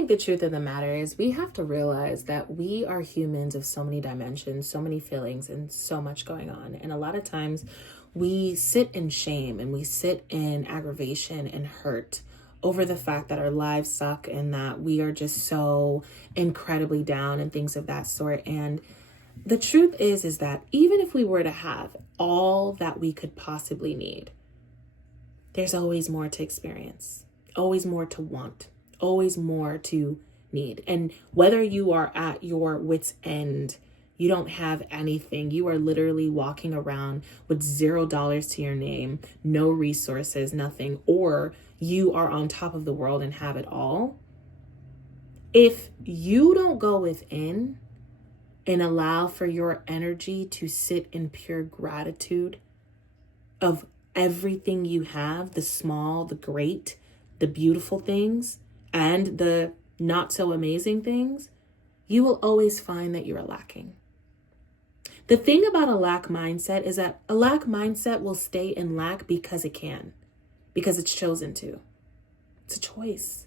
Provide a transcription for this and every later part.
think the truth of the matter is we have to realize that we are humans of so many dimensions, so many feelings, and so much going on. And a lot of times we sit in shame and we sit in aggravation and hurt over the fact that our lives suck and that we are just so incredibly down and things of that sort. And the truth is that even if we were to have all that we could possibly need, there's always more to experience, always more to want, always more to need. And whether you are at your wit's end, you don't have anything, you are literally walking around with $0 to your name, no resources, nothing, or you are on top of the world and have it all. If you don't go within and allow for your energy to sit in pure gratitude of everything you have, the small, the great, the beautiful things, and the not so amazing things, you will always find that you're lacking. The thing about a lack mindset is that a lack mindset will stay in lack because it can, because it's chosen to. It's a choice.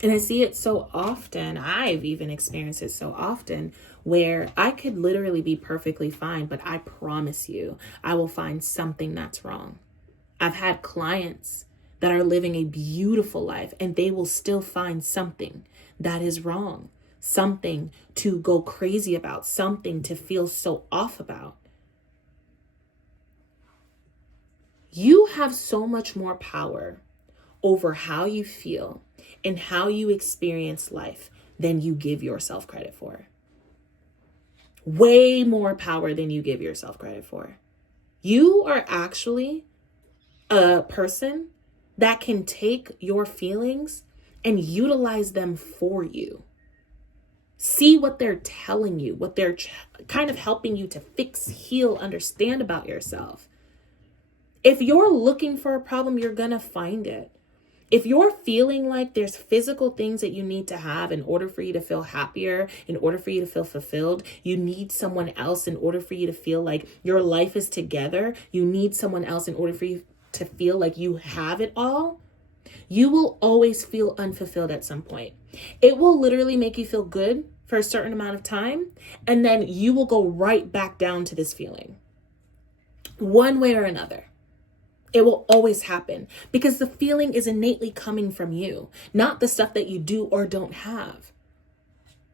And I see it so often. I've even experienced it so often where I could literally be perfectly fine, but I promise you, I will find something that's wrong. I've had clients that are living a beautiful life and they will still find something that is wrong, something to go crazy about, something to feel so off about. You have so much more power over how you feel and how you experience life than you give yourself credit for. Way more power than you give yourself credit for. You are actually a person that can take your feelings and utilize them for you. See what they're telling you, what they're kind of helping you to fix, heal, understand about yourself. If you're looking for a problem, you're going to find it. If you're feeling like there's physical things that you need to have in order for you to feel happier, in order for you to feel fulfilled, you need someone else in order for you to feel like your life is together, you need someone else in order for you to feel like you have it all, you will always feel unfulfilled at some point. It will literally make you feel good for a certain amount of time, and then you will go right back down to this feeling. One way or another. It will always happen because the feeling is innately coming from you, not the stuff that you do or don't have.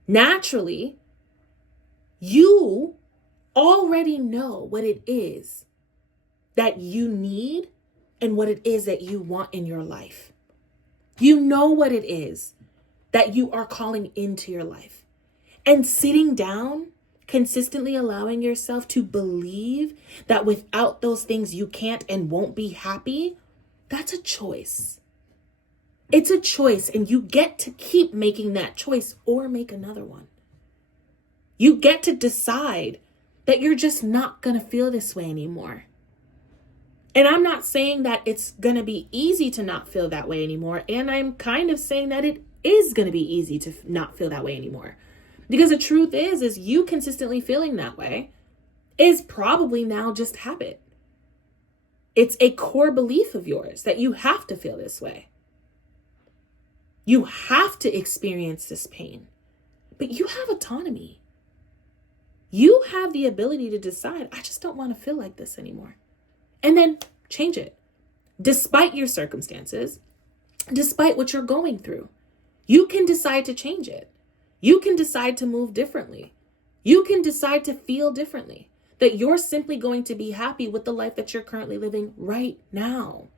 Naturally, you already know what it is that you need and what it is that you want in your life. You know what it is that you are calling into your life. And sitting down, consistently allowing yourself to believe that without those things you can't and won't be happy, that's a choice. It's a choice, and you get to keep making that choice or make another one. You get to decide that you're just not going to feel this way anymore. And I'm not saying that it's going to be easy to not feel that way anymore, and I'm kind of saying that it is going to be easy to not feel that way anymore. Because the truth is you consistently feeling that way is probably now just habit. It's a core belief of yours that you have to feel this way. You have to experience this pain, but you have autonomy. You have the ability to decide, I just don't want to feel like this anymore. And then change it. Despite your circumstances, despite what you're going through, you can decide to change it. You can decide to move differently. You can decide to feel differently. That you're simply going to be happy with the life that you're currently living right now.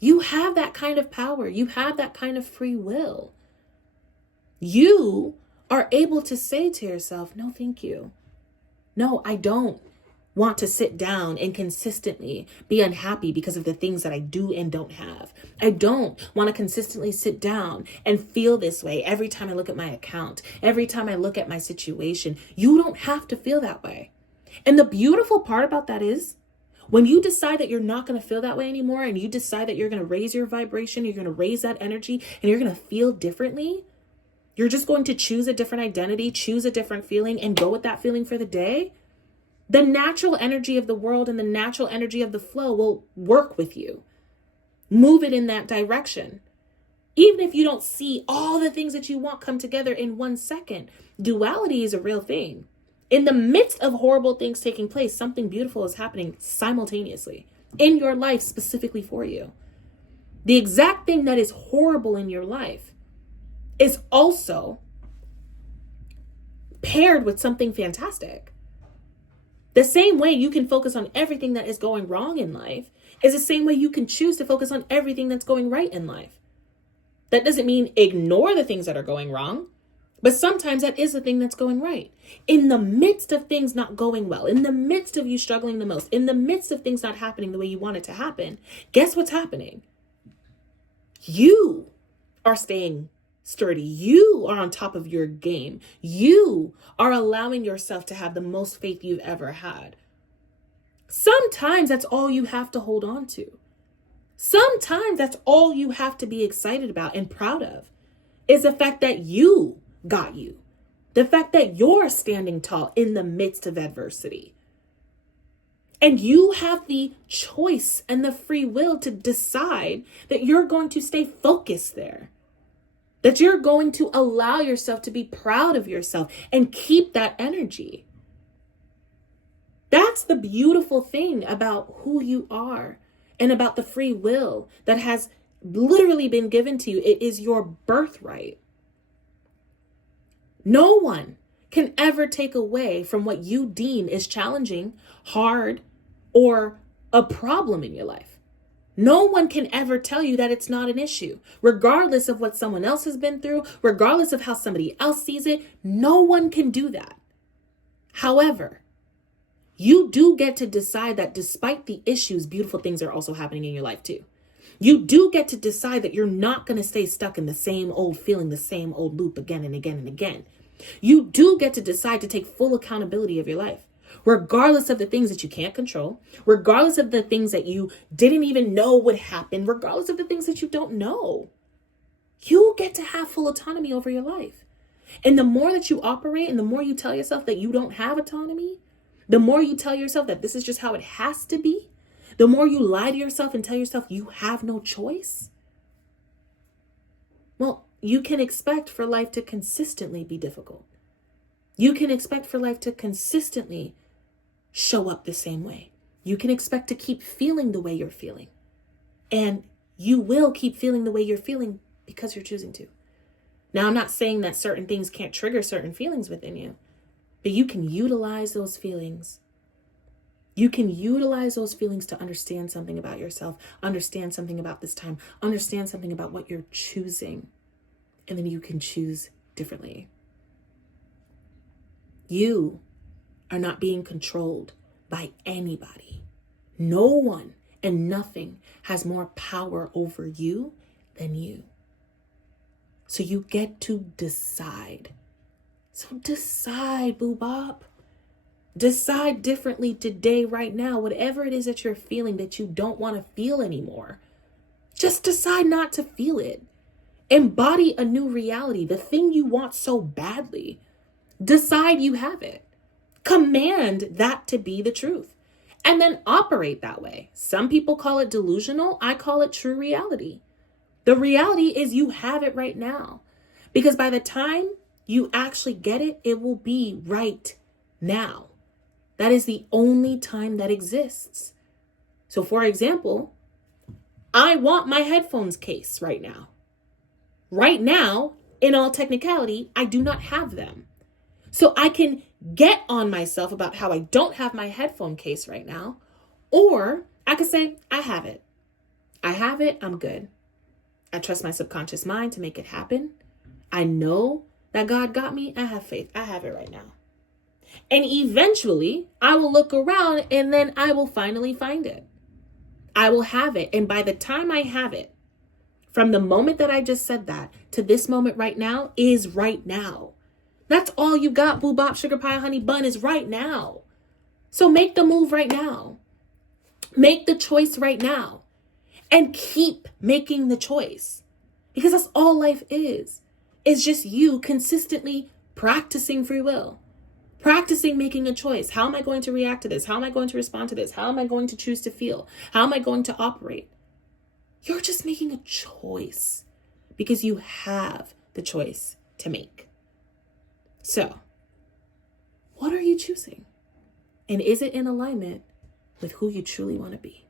You have that kind of power. You have that kind of free will. You are able to say to yourself, no, thank you. No, I don't want to sit down and consistently be unhappy because of the things that I do and don't have. I don't want to consistently sit down and feel this way every time I look at my account, every time I look at my situation. You don't have to feel that way. And the beautiful part about that is when you decide that you're not going to feel that way anymore and you decide that you're going to raise your vibration, you're going to raise that energy and you're going to feel differently. You're just going to choose a different identity, choose a different feeling and go with that feeling for the day. The natural energy of the world and the natural energy of the flow will work with you. Move it in that direction. Even if you don't see all the things that you want come together in 1 second, duality is a real thing. In the midst of horrible things taking place, something beautiful is happening simultaneously in your life, specifically for you. The exact thing that is horrible in your life is also paired with something fantastic. The same way you can focus on everything that is going wrong in life is the same way you can choose to focus on everything that's going right in life. That doesn't mean ignore the things that are going wrong, but sometimes that is the thing that's going right. In the midst of things not going well, in the midst of you struggling the most, in the midst of things not happening the way you want it to happen, guess what's happening? You are staying sturdy. You are on top of your game. You are allowing yourself to have the most faith you've ever had. Sometimes that's all you have to hold on to. Sometimes that's all you have to be excited about and proud of is the fact that you got you. The fact that you're standing tall in the midst of adversity. And you have the choice and the free will to decide that you're going to stay focused there. That you're going to allow yourself to be proud of yourself and keep that energy. That's the beautiful thing about who you are and about the free will that has literally been given to you. It is your birthright. No one can ever take away from what you deem is challenging, hard, or a problem in your life. No one can ever tell you that it's not an issue, regardless of what someone else has been through, regardless of how somebody else sees it. No one can do that. However, you do get to decide that despite the issues, beautiful things are also happening in your life too. You do get to decide that you're not going to stay stuck in the same old feeling, the same old loop again and again and again. You do get to decide to take full accountability of your life, regardless of the things that you can't control, regardless of the things that you didn't even know would happen, regardless of the things that you don't know. You get to have full autonomy over your life. And the more that you operate and the more you tell yourself that you don't have autonomy, the more you tell yourself that this is just how it has to be, the more you lie to yourself and tell yourself you have no choice, well, you can expect for life to consistently be difficult. You can expect for life to consistently show up the same way. You can expect to keep feeling the way you're feeling. And you will keep feeling the way you're feeling because you're choosing to. Now, I'm not saying that certain things can't trigger certain feelings within you, but you can utilize those feelings. You can utilize those feelings to understand something about yourself, understand something about this time, understand something about what you're choosing. And then you can choose differently. You are not being controlled by anybody. No one and nothing has more power over you than you. So you get to decide. So decide, boo bop. Decide differently today, right now, whatever it is that you're feeling that you don't want to feel anymore. Just decide not to feel it. Embody a new reality, the thing you want so badly. Decide you have it. Command that to be the truth. And then operate that way. Some people call it delusional. I call it true reality. The reality is you have it right now. Because by the time you actually get it, it will be right now. That is the only time that exists. So for example, I want my headphones case right now. Right now, in all technicality, I do not have them. So I can get on myself about how I don't have my headphone case right now. Or I could say, I have it. I have it. I'm good. I trust my subconscious mind to make it happen. I know that God got me. I have faith. I have it right now. And eventually I will look around and then I will finally find it. I will have it. And by the time I have it, from the moment that I just said that to this moment right now is right now. That's all you got, boo bop, sugar pie, honey bun is right now. So make the move right now. Make the choice right now. And keep making the choice. Because that's all life is. It's just you consistently practicing free will. Practicing making a choice. How am I going to react to this? How am I going to respond to this? How am I going to choose to feel? How am I going to operate? You're just making a choice because you have the choice to make. So, what are you choosing? And is it in alignment with who you truly want to be?